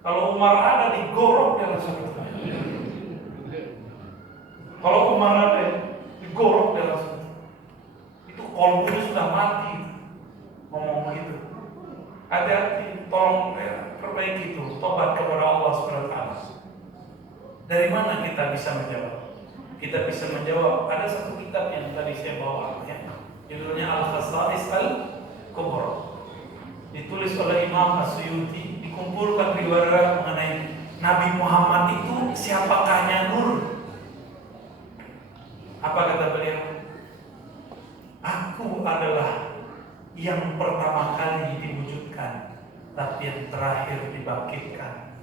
Kalau Umar ada, digorok dia langsung. Kalau Umar ada, digorok dia langsung. Itu kolbunya sudah mati. Ngomong begitu. Hati-hati, tolong perbaiki itu, tobat kepada Allah SWT. Dari mana kita bisa menjawab? Kita bisa menjawab, ada satu kitab yang tadi saya bawa, ya. Judulnya Al-Khasa'is Al-Kubra. Ditulis oleh Imam As-Suyuti, dikumpulkan riwayat mengenai Nabi Muhammad itu siapakahnya Nur. Apa kata beliau? Aku adalah yang pertama kali diwujudkan, tapi yang terakhir dibangkitkan.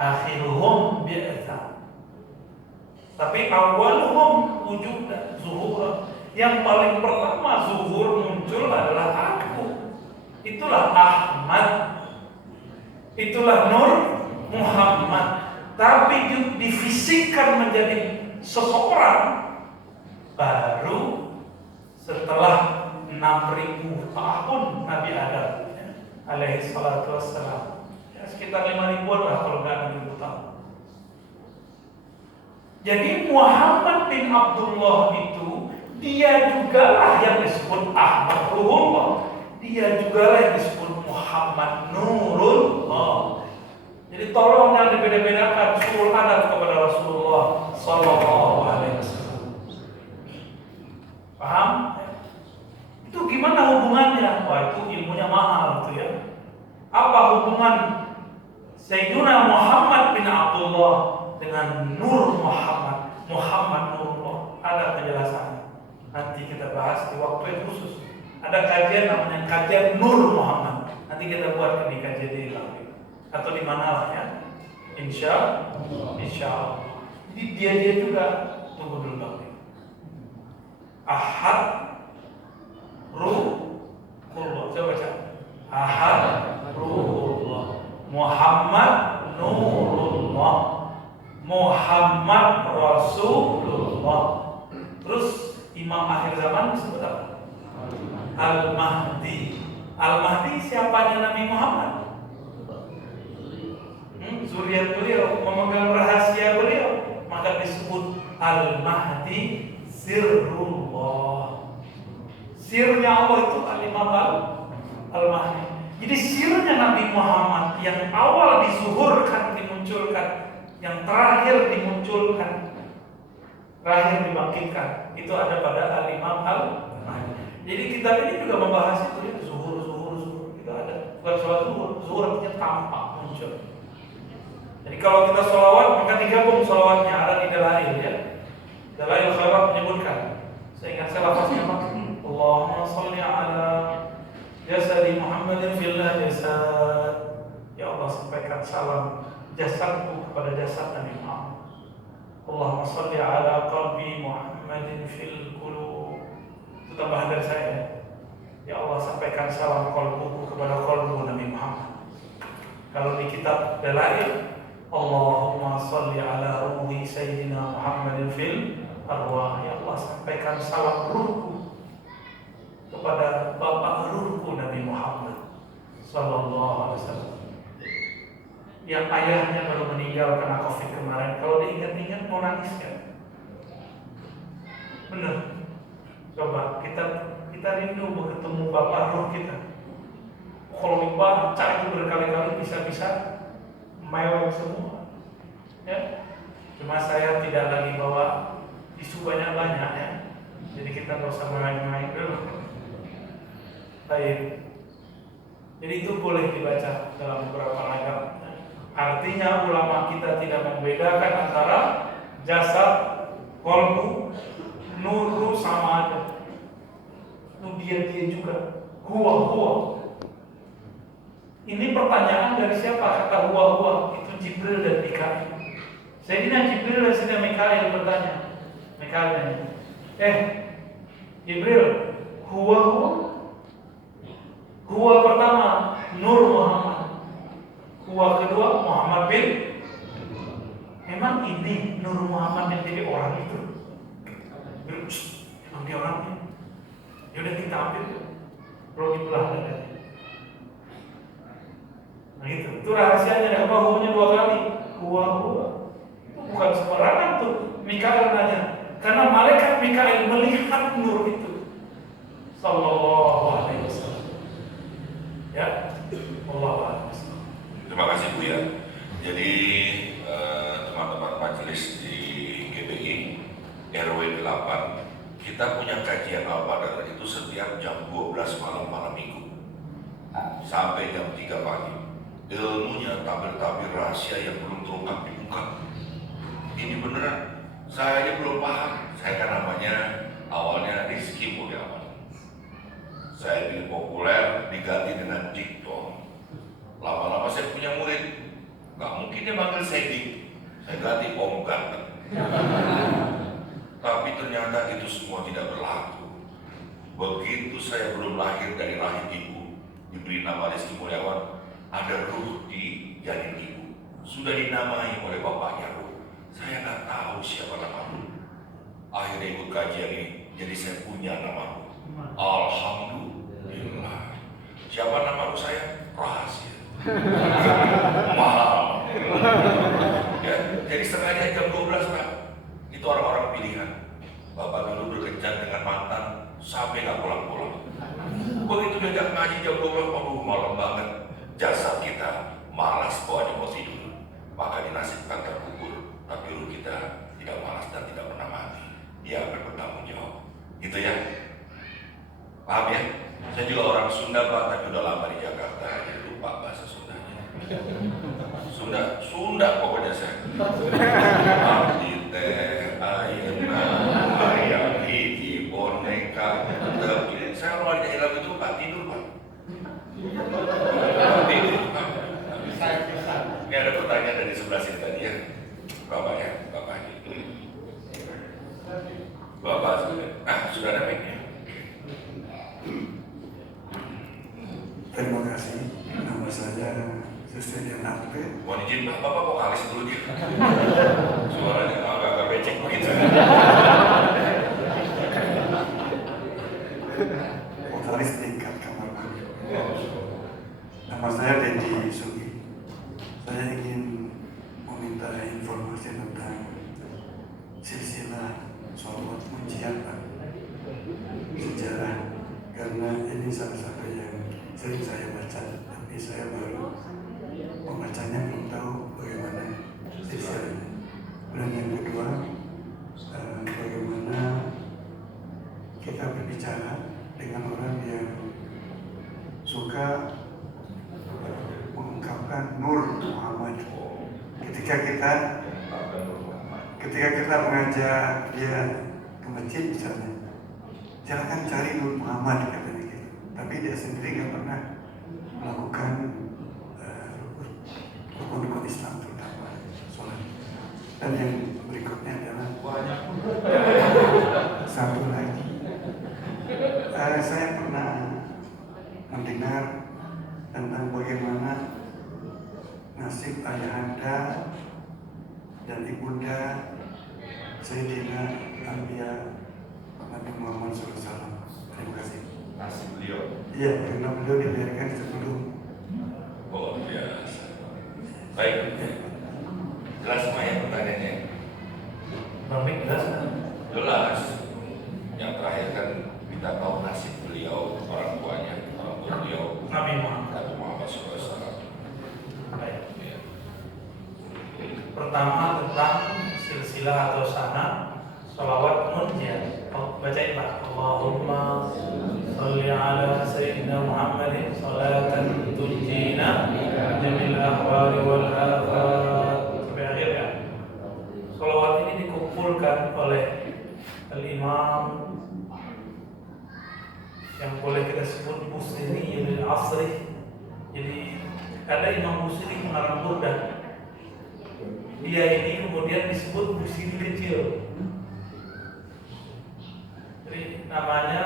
Akhiruhum bi'atha. Tapi awaluhum wujudan zuhur. Yang paling pertama zuhur muncul adalah aku. Itulah Ahmad. Itulah Nur Muhammad. Tapi difisikkan menjadi seseorang baru setelah 6.000 tahun Nabi Adam alaihi salatu wassalam. Ya, sekitar 5.000-an lah kalau nggak 6.000 tahun. Jadi Muhammad bin Abdullah itu, dia jugalah yang disebut Ahmad Ruhullah. Dia jugalah yang disebut Muhammad Nurullah. Jadi tolong jangan dibeda-bedakan suul adab kepada Rasulullah Sallallahu Alaihi Wasallam. Paham? Itu gimana hubungannya? Wah, itu ilmunya mahal tuh ya. Apa hubungan Sayyiduna Muhammad bin Abdullah dengan Nur Muhammad Nurullah? Ada penjelasannya. Nanti kita bahas di waktu yang khusus. Ada kajian namanya kajian Nur Muhammad. Nanti kita buat di kajian di lagi atau di mana lah ya. Insya Allah. Jadi dia juga tunggu dulu lagi. Ahad Ruhullah. Coba baca. Ahad Ruhullah. Muhammad Nurullah. Muhammad Rasulullah. Terus imam akhir zaman disebut apa? Al-Mahdi. Al-Mahdi siapanya Nabi Muhammad? Zuriat beliau, memegang rahasia beliau, maka disebut Al-Mahdi Sirrullah. Sirnya Allah itu Al-Imam Al-Mahdi. Jadi sirnya Nabi Muhammad yang awal dizuhurkan, dimunculkan, yang terakhir dimunculkan, terakhir dibangkitkan, itu ada pada Al-Imam Al-Mahdi. Jadi kitab ini juga membahas itu ya, zuhur. Itu ada. Bukan sholat zuhur artinya tampak muncul. Jadi kalau kita sholawat maka digabung sholawatnya, ada di Dalail ya. Dalail Khairat menyebutkan. Saya ingat saya lafaznya apa? Allahumma sholli ala jasadi Muhammadin fillah jasad. Ya Allah, sampaikan salam jasadku kepada jasad Nabi Muhammad. Allahumma sholli ala qalbi Muhammadin fil qulub. Itu tambahan dari saya. Ya Allah, sampaikan salam qalbuku kepada qalbu Nabi Muhammad. Kalau di kitab Dalail, Allahumma sholli ala ruhi Sayyidina Muhammadin fil arwah. Ya Allah, sampaikan salam ruhku kepada bapak ruhku Nabi Muhammad Sallallahu Alaihi Wasallam, yang ayahnya baru meninggal karena COVID kemarin. Kalau diingat-ingat mau nangis kan? Bener. Coba kita rindu bertemu bapak ruh kita. Kalau dibaca itu berkali-kali bisa-bisa mewah semua. Ya. Cuma saya tidak lagi bawa isu banyak-banyak ya. Jadi kita nggak usah main-main dulu. Baik. Jadi itu boleh dibaca dalam beberapa ayat. Artinya ulama kita tidak membedakan antara jasad, qalbu, nuru sama aja. Itu dia juga. Huwa. Ini pertanyaan dari siapa? Kata huwa. Itu Jibril dan Mikail. Sayyidina Jibril dan Sayyidina Mikail bertanya. Mikail nanya, Jibril, huwa pertama Nur Muhammad, huwa kedua Muhammad bin. Emang ini Nur Muhammad yang jadi orang itu? Emang dia orangnya? Ya udah kita ambil, perlu dibelah dadanya. Nah itu rahasianya. Apa hukumnya 2 kali? Bukan sembarangan tuh Mikail nanya, karena malaikat Mikail melihat nur itu. Sallallahu alaihi wasallam. Ya, Allah. Terima kasih Bu ya. Jadi teman-teman majelis di GBI RW 8 kita punya kajian Al-Badar itu setiap jam 12 malam minggu sampai jam 3 pagi. Ilmunya tabir-tabir rahasia yang belum terungkap diungkap. Ini beneran, saya belum paham. Saya kan namanya awalnya Rizky Mulyawan. Saya ingin populer diganti dengan Diktor. Lama-lama saya punya murid, nggak mungkin dia manggil saya Dik, saya ganti Om Ganteng. Tapi ternyata itu semua tidak berlaku. Begitu saya belum lahir dari rahim ibu, diberi nama Rizky Mulyawan, ada ruh di janin ibu, sudah dinamai oleh bapaknya ruh. Saya nggak tahu siapa nama ruh. Akhirnya ikut kajian ini, jadi saya punya nama ruh. Alhamdulillah. Siapa nama ruh saya? Rahasia. Mahal. Ya, jadi sengaja jam 12 Pak. Itu orang-orang pilihan. Bapak dulu berkencan dengan mantan sampai nggak pulang-pulang. Begitu diajak ngaji jam 12, aduh malam banget. Jasad kita malas bawanya mau tidur, maka dinasibkan terkubur. Tapi ruh kita tidak malas dan tidak pernah mati. Dia akan bertanggung jawab. Gitu ya. Paham ya? Saya juga orang Sunda Pak, tapi udah lama di Jakarta, jadi lupa bahasa Sundanya. Sunda pokoknya saya. Abdi teh ayeuna hayang hiji boneka. Saya kalau di dalam itu Pak tidur Pak. Tidur Pak. Ini ada pertanyaan dari sebelah sini tadi ya. Bapaknya. Bapak sudah ada mic-nya. Terima kasih. Nama saya Justin Arpe. Mohon izin Pak, Bapak vokalis dulu dia. Suaranya agak becek begitu. Vokalis tingkat kamar mandi. Nama saya Dedi Sugi. Saya ingin meminta informasi tentang silsilah sholawat ujian Pak. Sejarah, karena ini salah satu yang sering saya baca, tapi saya baru membacanya, belum tahu bagaimana silsilahnya. Dan yang kedua, bagaimana kita berbicara dengan orang yang suka mengungkapkan Nur Muhammad. Ketika kita mengajak dia ke masjid misalnya, silakan cari Nur Muhammad katanya gitu. Tapi dia sendiri nggak pernah melakukan rukun-rukun Islam terutama sholat. Dan yang berikutnya adalah satu lagi, saya pernah mendengar tentang bagaimana nasib ayahanda dan ibunda Sayyidina Anbiya Nabi Muhammad SAW. Terima kasih. Nasib beliau. Iya, karena beliau dilahirkan sebelum. Oh biasa. Baik. Jelas semua ya pertanyaannya. Bang jelas kan? Jelas. Yang terakhir kan kita tahu nasib beliau, orang tua beliau Nabi Muhammad SAW. Baik. Ya. Pertama tentang silsilah atau sanad sholawat munjiat. Bacain Pak. Allahumma sholli ala sayyidina Muhammadin salatan tunjina jamil ahwali wal afat. Sampai akhir ya. Sholawat ini dikumpulkan oleh Al-Imam yang boleh kita sebut Busiri Ibn Asri. Jadi ada Imam Busiri pengarang Burdah. Dia ini kemudian disebut Busiri kecil. Jadi namanya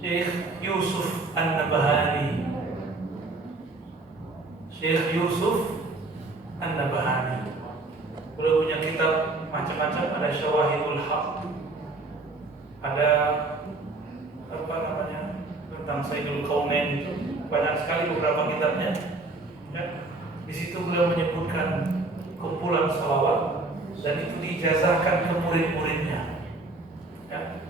Syekh Yusuf An-Nabahani. Syekh Yusuf An-Nabahani. Beliau punya kitab macam-macam, ada Syawahidul Haq, ada apa namanya tentang Sayyidul Kaunain, itu banyak sekali beberapa kitabnya. situ beliau menyebutkan kumpulan sholawat dan itu diijazahkan ke murid-muridnya. Ya.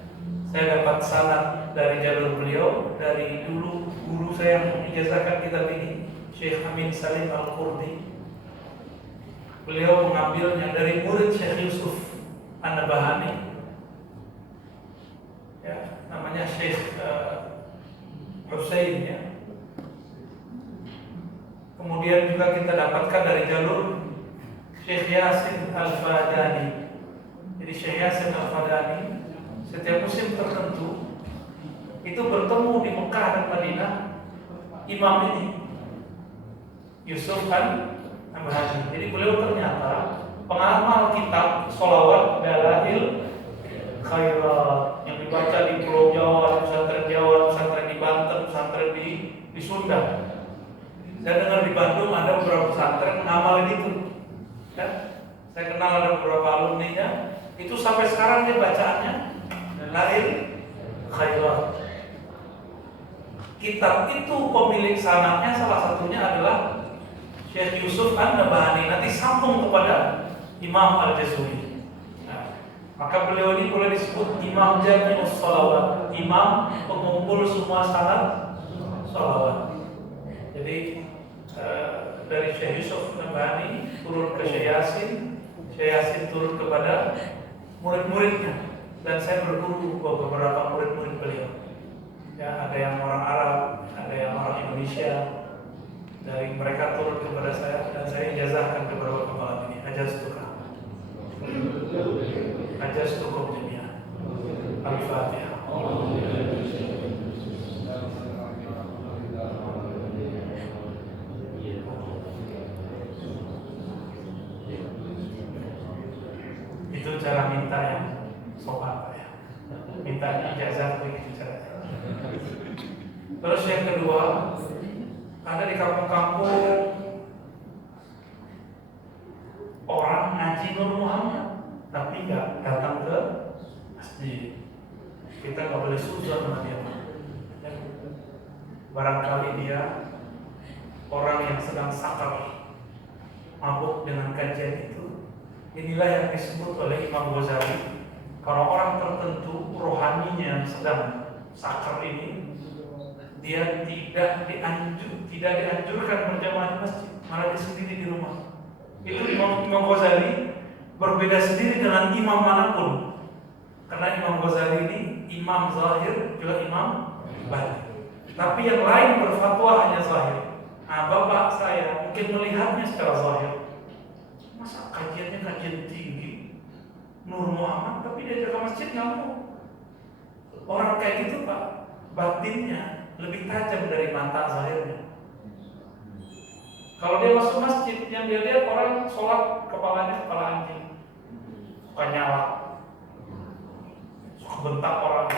Saya dapat sanad dari jalur beliau dari dulu guru saya yang mengijazahkan kitab ini, Syekh Amin Salim Al-Qurdi. Beliau mengambilnya dari murid Syekh Yusuf An-Nabahani. Ya, namanya Syekh Husain ya. Kemudian juga kita dapatkan dari jalur Syekh Yasin Al-Fadani. Jadi Syekh Yasin Al-Fadani setiap musim tertentu itu bertemu di Mekah dan Madinah imam ini Yusuf An-Nabahani. Jadi beliau ternyata pengamal kitab sholawat dalail khairat yang dibaca di Pulau Jawa, pesantren Jawa, pesantren di Banten, pesantren di Sunda. Saya dengar di Bandung ada beberapa pesantren ngamalin itu. Ya, saya kenal ada beberapa alumninya. Itu sampai sekarang dia bacaannya Dalail Khairat. Kitab itu pemilik sanadnya salah satunya adalah Syekh Yusuf An-Nabahani. Nanti sambung kepada Imam Al-Jazuli. Nah, maka beliau ini boleh disebut Imam Jami'us Sholawat, Imam pengumpul semua sanad sholawat. Jadi dari Syekh Yusuf An-Nabahani turun ke Syekh Yasin turun kepada murid-muridnya, dan saya berguru beberapa murid-murid beliau. Ya, ada yang orang Arab, ada yang orang Indonesia. Dari mereka turun kepada saya dan saya ijazahkan ke beberapa malam ini. Ajastukum jami'an. Al-Fatihah. Itu cara minta yang sopan Pak ya. Minta ijazah begitu caranya. Terus yang kedua, ada di kampung-kampung orang ngaji Nur Muhammad tapi nggak datang ke masjid. Kita nggak boleh suzon sama dia. Barangkali dia orang yang sedang sakar, mabuk dengan kajian itu. Inilah yang disebut oleh Imam Ghazali, orang-orang tertentu rohaninya yang sedang sakar ini, dia tidak dianjurkan berjamaah di masjid, malah dia sendiri di rumah. Itu Imam Ghazali berbeda sendiri dengan imam manapun, karena Imam Ghazali ini imam zahir juga imam batin. Tapi yang lain berfatwa hanya zahir. Nah, bapak saya mungkin melihatnya secara zahir. Masa kajiannya kajian tinggi Nur Muhammad tapi dia jaga masjid nggak mau. Orang kayak gitu Pak, batinnya lebih tajam dari mata zahirnya. Kalau dia masuk masjid, yang dia lihat orang sholat kepalanya kepala anjing, suka nyala, suka bentak orang.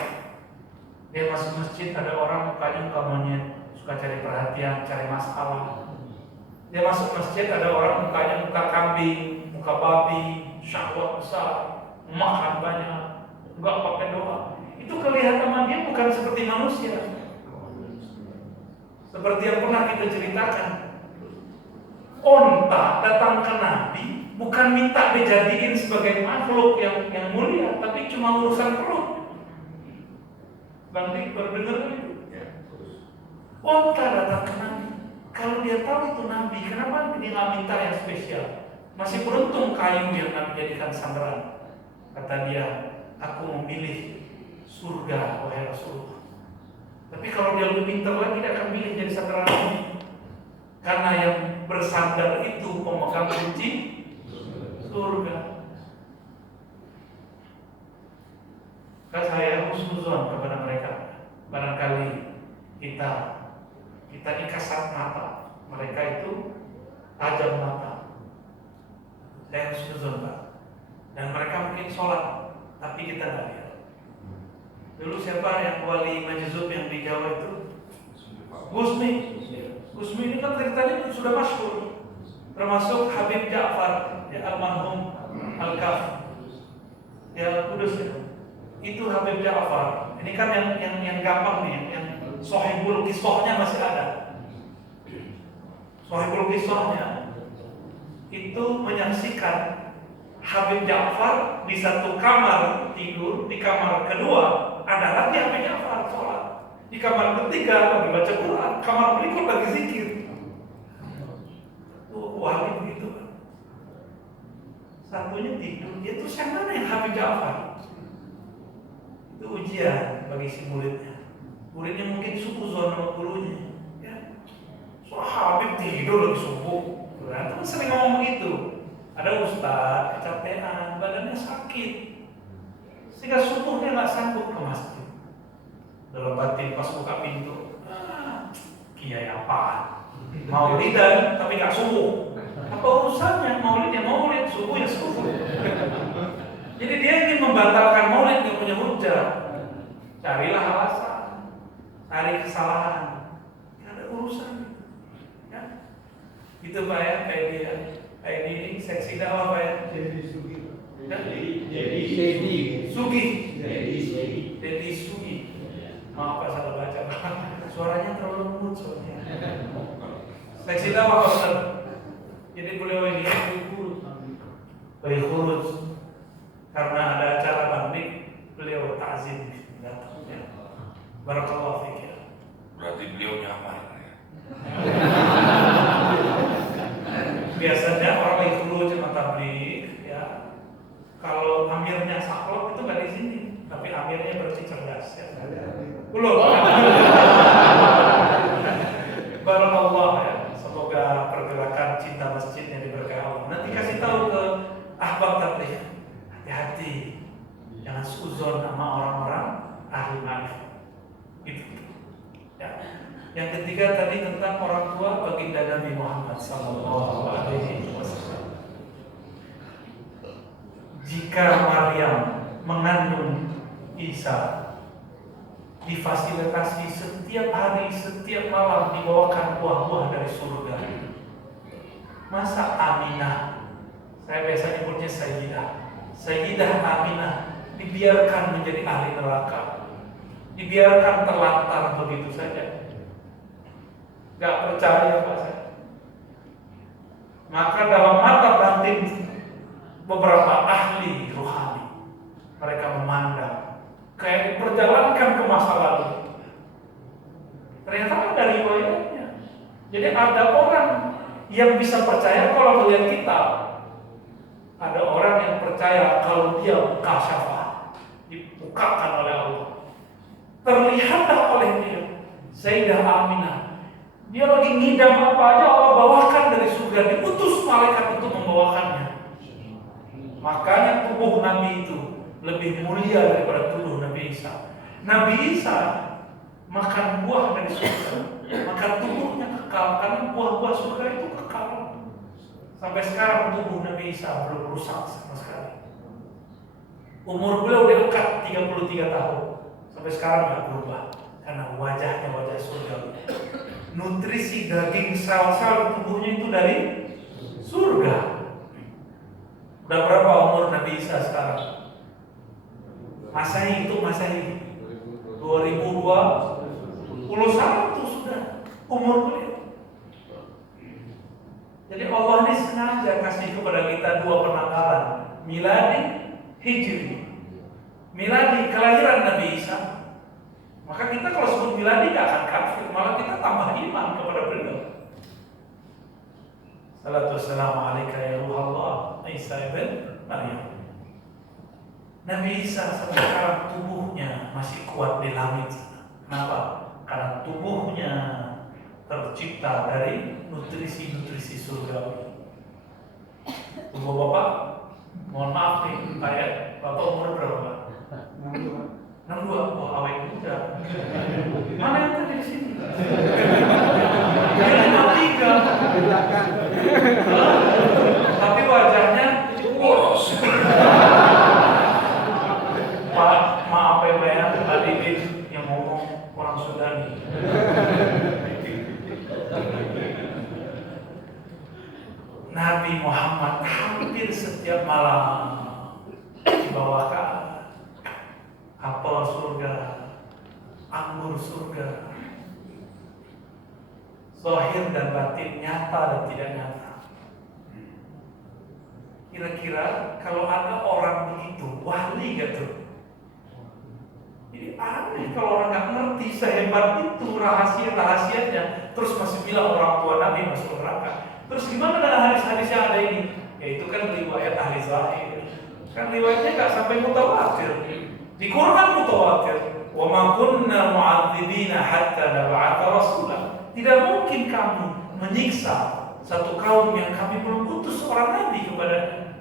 Dia masuk masjid, ada orang mukanya muka monyet, suka cari perhatian, cari masalah. Dia masuk masjid, ada orang mukanya muka kambing, muka babi, syahwat besar, makan banyak, enggak pakai doa. Itu kelihatan sama dia bukan seperti manusia. Seperti yang pernah kita ceritakan, onta datang ke Nabi bukan minta dijadiin sebagai makhluk yang mulia, tapi cuma urusan perut. Bang Dik berdengar itu? Onta datang ke Nabi. Kalau dia tahu itu Nabi, kenapa dia nggak minta yang spesial? Masih beruntung kayu yang Nabi jadikan sandaran. Kata dia, aku memilih surga, wahai Rasulullah. Tapi kalau dia lebih pintar lagi, dia akan pilih jadi sandaran Nabi. Karena yang bersandar itu pemegang kunci surga. Kan saya husnuzon kepada mereka. Barangkali kita ini kasat mata, mereka itu tajam mata. Saya husnuzon Pak. Dan mereka mungkin sholat, tapi kita nggak lihat. Dulu siapa yang wali majzub yang di Jawa itu? Gusmi. Gusmi ini kan ceritanya sudah masyhur. Termasuk Habib Ja'far, ya almarhum Al-Kaf, ya Kudus ya. Itu Habib Ja'far. Ini kan yang gampang nih, yang Sohibul Kisahnya masih ada. Sohibul Kisahnya itu menyaksikan Habib Ja'far di satu kamar tidur, di kamar kedua ada lagi Habib Ja'far sholat, di kamar ketiga lagi baca Quran, kamar berikut lagi zikir. Wah, begitu. Satunya tidur, dia tuh yang mana yang Habib Ja'far? Itu ujian bagi si muridnya. Muridnya mungkin suuzon sama gurunya. Ya. So Habib tidur lagi subuh. Kan sering ngomong begitu. Ada ustaz kecapean, badannya sakit, sehingga subuhnya nggak sanggup ke masjid. Dalam batin pas buka pintu, kiai apaan? Maulidan tapi nggak subuh. Apa urusannya maulid ya maulid, subuh ya subuh. Jadi dia ingin membatalkan maulid, nggak punya hujah. Carilah alasan, cari kesalahan. Nggak ada urusan. Ya. Gitu Pak ya, kayak dia. Kayak ini seksi dakwah Pak ya. Jadi Sugi. Dedi Sugi. Maaf Pak, salah baca Pak. Suaranya terlalu lembut soalnya. Seksi dakwah Pak Ustaz. Jadi beliau ini bayi khuruz. Karena ada acara banding, beliau ta'zim datang ya. Barakallahu fiik ya. Berarti beliau nyamar ya. Biasanya orang lagi khuruz sama tabligh ya. Kalau amirnya saklek itu nggak di sini, tapi amirnya bersih cerdas ya. Belum. Barakallah ya. Semoga pergerakan cinta masjidnya diberkahi Allah. Nanti kasih tahu ke ahbab tabligh, hati-hati, jangan suzon sama orang-orang ahli ma'rifat. Itu. Ya. Yang ketiga tadi tentang orang tua baginda Nabi Muhammad SAW. Jika Maryam mengandung Isa, difasilitasi setiap hari, setiap malam dibawakan buah-buah dari surga. Masa Aminah, saya biasa nyebutnya Sayyidah Aminah, dibiarkan menjadi ahli neraka, dibiarkan terlantar begitu saja? Gak percaya Pak saya. Maka dalam mata batin beberapa ahli rohani, mereka memandang kayak diperjalankan ke masa lalu. Ternyata ada riwayatnya. Jadi ada orang yang bisa percaya kalau melihat kitab. Ada orang yang percaya kalau dia kasyafah, dibukakan oleh Allah. Terlihatlah oleh dia Sayyidah Aminah. Dia lagi ngidam apa aja Allah bawakan dari surga, diutus malaikat untuk membawakannya. Makanya tubuh Nabi itu lebih mulia daripada tubuh Nabi Isa. Nabi Isa makan buah dari surga, maka tubuhnya kekal karena buah-buah surga itu kekal. Sampai sekarang tubuh Nabi Isa belum rusak sama sekali. Umur beliau dekat 33 tahun, sampai sekarang nggak berubah karena wajahnya wajah surga. Nutrisi daging sel-sel tubuhnya itu dari surga. Udah berapa umur Nabi Isa sekarang? Masehi itu Masehi 2021 sudah umur beliau. Jadi Allah ini sengaja kasih kepada kita dua penakalan, miladi, hijri. Miladi kelahiran Nabi Isa. Maka kita kalau sebut miladi gak akan kafir, malah kita tambah iman kepada beliau. Salatu wassalamu alaika ya Ruhallah Isa ibn Maryam. Nabi Isa sampai sekarang tubuhnya masih kuat di langit. Kenapa? Karena tubuhnya tercipta dari nutrisi-nutrisi surgawi. Tubuh Bapak, mohon maaf nih, kayak Bapak umur berapa Pak? 62, oh awet muda. Mana yang tadi di sini? Dia 53. Tapi wajahnya Boros. Pak, maaf ya, tadi yang ngomong orang Sudani. Nabi Muhammad hampir setiap malam dibawakan apel surga, anggur surga, zahir dan batin, nyata dan tidak nyata. Kira-kira kalau ada orang begitu, wali gak tuh? Jadi aneh kalau orang nggak ngerti sehebat itu rahasianya, terus masih bilang orang tua Nabi masuk neraka. Terus gimana dengan hadis-hadis yang ada ini? Ya itu kan riwayat ahli zahir. Kan riwayatnya nggak sampai mutawatir. Di Quran mutawatir. Wa ma kunna mu'adzibina hatta nab'atha rasula. Tidak mungkin kami menyiksa satu kaum yang kami belum utus orang Nabi kepadanya.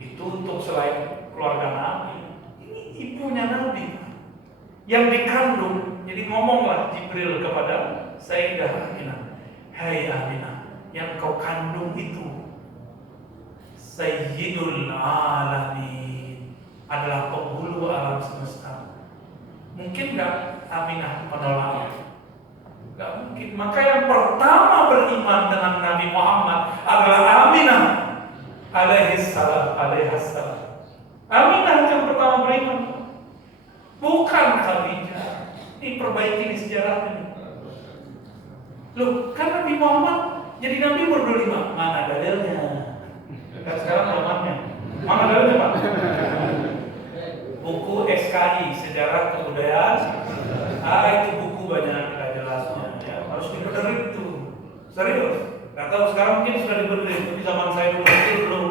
Itu untuk selain keluarga Nabi. Ibunya Nabi yang dikandung. Jadi ngomonglah Jibril kepada Sayyidah Aminah, hai Aminah, yang kau kandung itu Sayyidul Alamin, adalah penghulu alam semesta. Mungkin gak Aminah menolak? Gak mungkin. Maka yang pertama beriman dengan Nabi Muhammad adalah Aminah alaihassalam. Aminah yang pertama beriman, bukan Khadijah. Ini perbaiki di sejarahnya. Loh, kan Nabi Muhammad jadi Nabi umur 25. Mana dalilnya? Dan sekarang zamannya. Mana dalilnya, Pak? Buku SKI, Sejarah Kebudayaan. Itu buku banyak gak jelasnya. Ya, harus dibenerin itu. Serius. Gak tahu sekarang mungkin sudah dibenerin, tapi zaman saya dulu itu belum.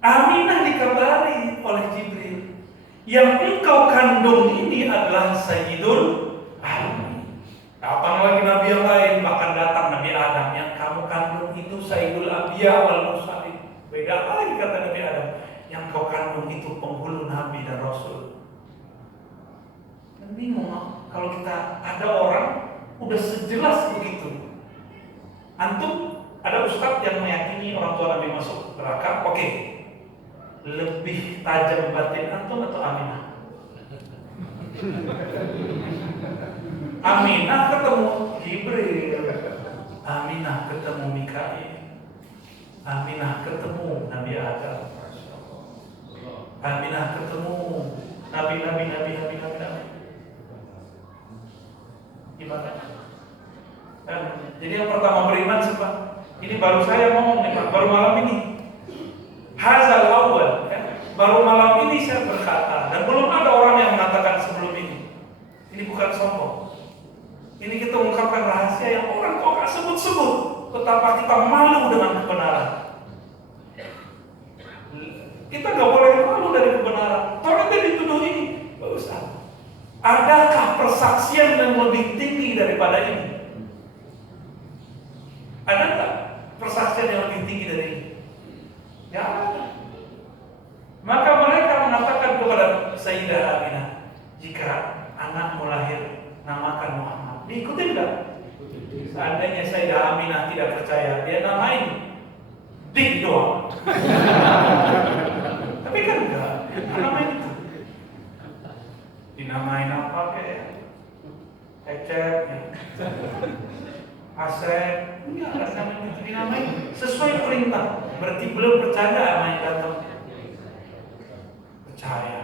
Aminah dikabari oleh Jibril, yang engkau kandung ini adalah Sayyidul Alamin. Kapan lagi Nabi yang lain, bahkan datang Nabi Adam, yang kamu kandung itu Sayyidul Anbiya wal Mursalin. Beda lagi kata Nabi Adam, yang kau kandung itu penghulu Nabi dan Rasul. Dan bingung kalau kita ada orang udah sejelas begitu. Antum ada ustadz yang meyakini orang tua Nabi masuk neraka, oke. Lebih tajam batin antum atau Aminah? Aminah ketemu Jibril, Aminah ketemu Mikail, Aminah ketemu Nabi Adam, Aminah ketemu Nabi. Gimana? Jadi yang pertama beriman siapa? Ini baru saya ngomong nih Pak, baru malam ini. Hazal awal, ya. Baru malam ini saya berkata, dan belum ada orang yang mengatakan sebelum ini. Ini bukan sombong. Ini kita mengungkapkan rahasia yang orang kok gak sebut-sebut, betapa kita malu dengan kebenaran. Kita gak boleh malu dari kebenaran. Kalau kita dituduh ini, gak usah. Adakah persaksian yang lebih tinggi daripada ini? Ada tak persaksian yang lebih tinggi dari ini? Ya ada. Maka mereka mengatakan kepada Sayyidah Aminah, jika anakmu lahir, namakan Muhammad. Diikutin enggak? Seandainya Sayyidah Aminah tidak percaya, dia namain Dik doang. Tapi kan enggak, namain itu. Dinamain apa kayak Ecep, Asep, enggak ada namanya itu dinamain sesuai perintah. Berarti belum percaya sama yang datang. Percaya.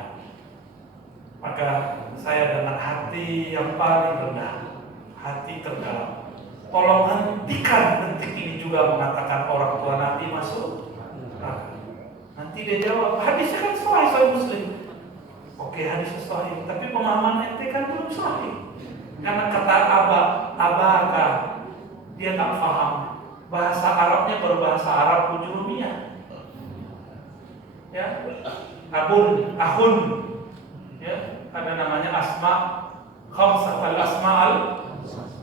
Maka saya dengan hati yang paling rendah, hati terdalam, tolong hentikan detik ini juga mengatakan orang tua Nabi masuk neraka. Nanti dia jawab, hadisnya kan sahih Muslim. Oke, hadisnya sahih, tapi pemahaman ente kan belum sahih. Karena kata abaka, dia tak paham. Bahasa Arabnya baru bahasa Arab ujurumiyah. Ya, ahun. Ya, ada namanya asma khamsah al-asma'al.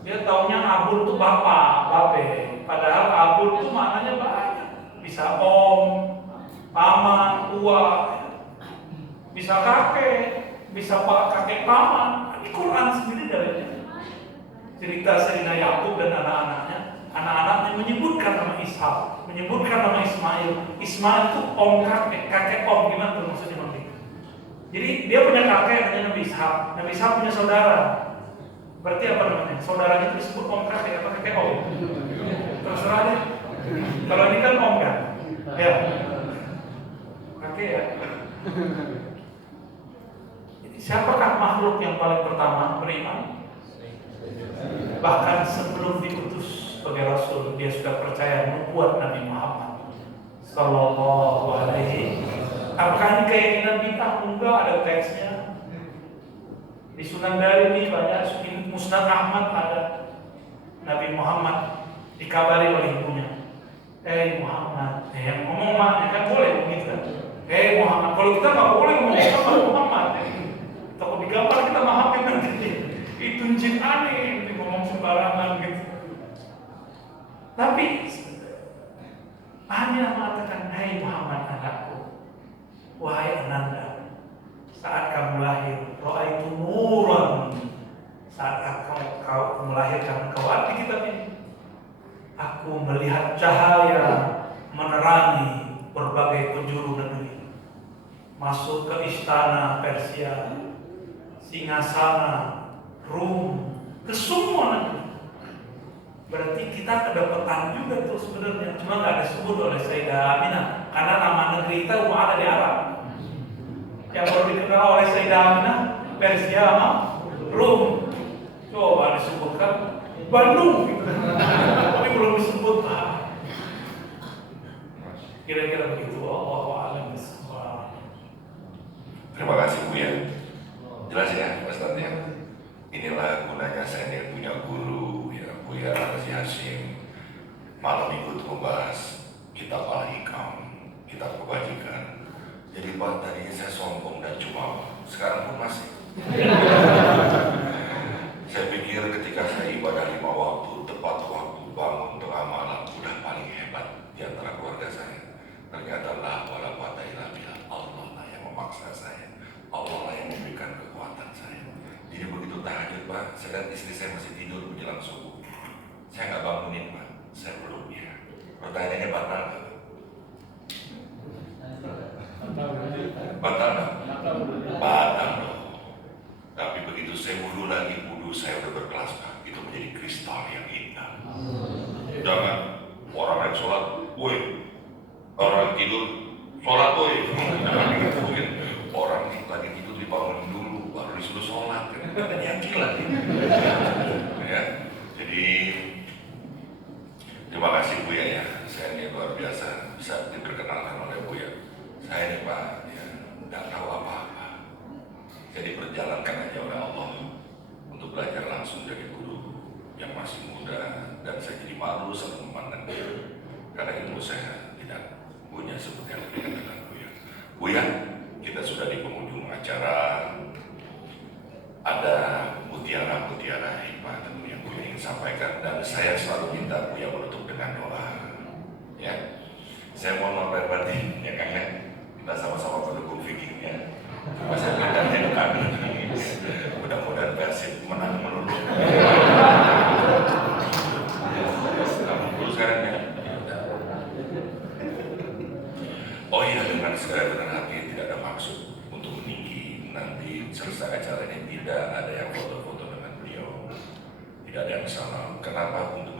Dia taunya abun itu bapak, babe. Padahal abun itu maknanya banyak. Bisa om, paman, tua, bisa kakek, bisa kakek paman. Ini Quran sendiri dalilnya. Cerita Sayyidina Yakub dan anak-anaknya. Anak-anaknya menyebutkan nama Ishak, menyebutkan nama Ismail. Ismail itu om kakek om, gimana tuh maksudnya nanti? Jadi dia punya kakek namanya Nabi Ishak. Nabi Ishak punya saudara. Berarti apa namanya? Saudaranya itu disebut om kakek apa kakek om? Terserah deh. Kalau ini kan om kan? Ya. Kakek ya. Jadi siapakah makhluk yang paling pertama beriman? Bahkan sebelum diutus oleh sebagai Rasul, dia sudah percaya nubuat Nabi Muhammad Sallallahu Alaihi. Apakah ini keyakinan bid'ah? Enggak, ada teksnya. Di Sunan Darimi banyak, di Musnad Ahmad ada. Nabi Muhammad dikabari oleh ibunya, Muhammad, yang ngomong maknya kan boleh begitu kan? Muhammad, kalau kita nggak boleh ngomong Muhammad, takut digambar kita maafin nanti. Itu jin aneh, ngomong sembarangan gitu. Tapi Aminah mengatakan, hai Muhammad anakku, wahai Ananda, saat kamu lahir, ra'aitu nuran. Saat kau melahirkan kau, arti kitab ini, aku melihat cahaya menerangi berbagai penjuru negeri, masuk ke istana Persia, Singasana, Rum, ke semua negeri. Berarti kita kedapatan juga tuh sebenarnya, cuma nggak disebut oleh Sayyidah Aminah karena nama negeri kita ada di Arab. Yang baru dikenal oleh Sayyidah Aminah Persia, Rum. Coba disebutkan Bandung gitu. Tapi belum disebut. Kira-kira begitu. Allahu a'lam bishawab. Terima kasih Bu ya. Jelas ya Mas Tante ya. Inilah gunanya saya punya guru ya, Buya Haji Hashim. Malam ikut membahas kitab Al-Hikam, kitab kebajikan. Jadi Pak, tadinya saya sombong dan jumawa, sekarang pun masih. Saya pikir ketika saya ibadah 5 waktu, tepat waktu, bangun tengah malam, udah paling hebat di antara keluarga saya. Ternyata la wala quwata illa billah, Allah lah yang memaksa saya, Allah lah yang memberikan kekuatan saya. Jadi begitu tahajud Pak, saya lihat istri saya masih tidur menjelang subuh. Saya nggak bangunin Pak, saya belum ya. Pertanyaannya batal nggak? Batal nggak? Batal dong. Tapi begitu saya wudhu lagi, wudhu saya udah berkelas Pak, itu menjadi kristal yang indah. Jangan orang yang sholat, woi, orang tidur, sholat woi. Jangan digituin. Orang lagi tidur dibangun dulu, baru disuruh sholat. Kan yang gila gitu. Ya, jadi terima kasih Bu ya. Saya ini luar biasa bisa diperkenalkan oleh Bu ya. Saya ini Pak, ya, nggak tahu apa-apa. Saya diperjalankan aja oleh Allah untuk belajar langsung dari guru yang masih muda, dan saya jadi malu sama memandang dia karena ilmu saya tidak punya seperti yang dikatakan Bu ya, kita sudah di penghujung acara. Ada mutiara-mutiara hikmah tentu yang Bu ingin sampaikan, dan saya selalu minta Bu yang menutup dengan doa ya. Saya mohon maaf lahir batin ya Kang ya, kita sama-sama pendukung fikihnya. Cuma saya bedanya bukan. Mudah-mudahan Persib menang melulu. Dulu sekarang ya. Oh iya, dengan segala dengan hati, tidak ada maksud untuk meninggi. Nanti selesai acara ini tidak ada yang foto-foto dengan beliau, tidak ada yang salah. Kenapa? Untuk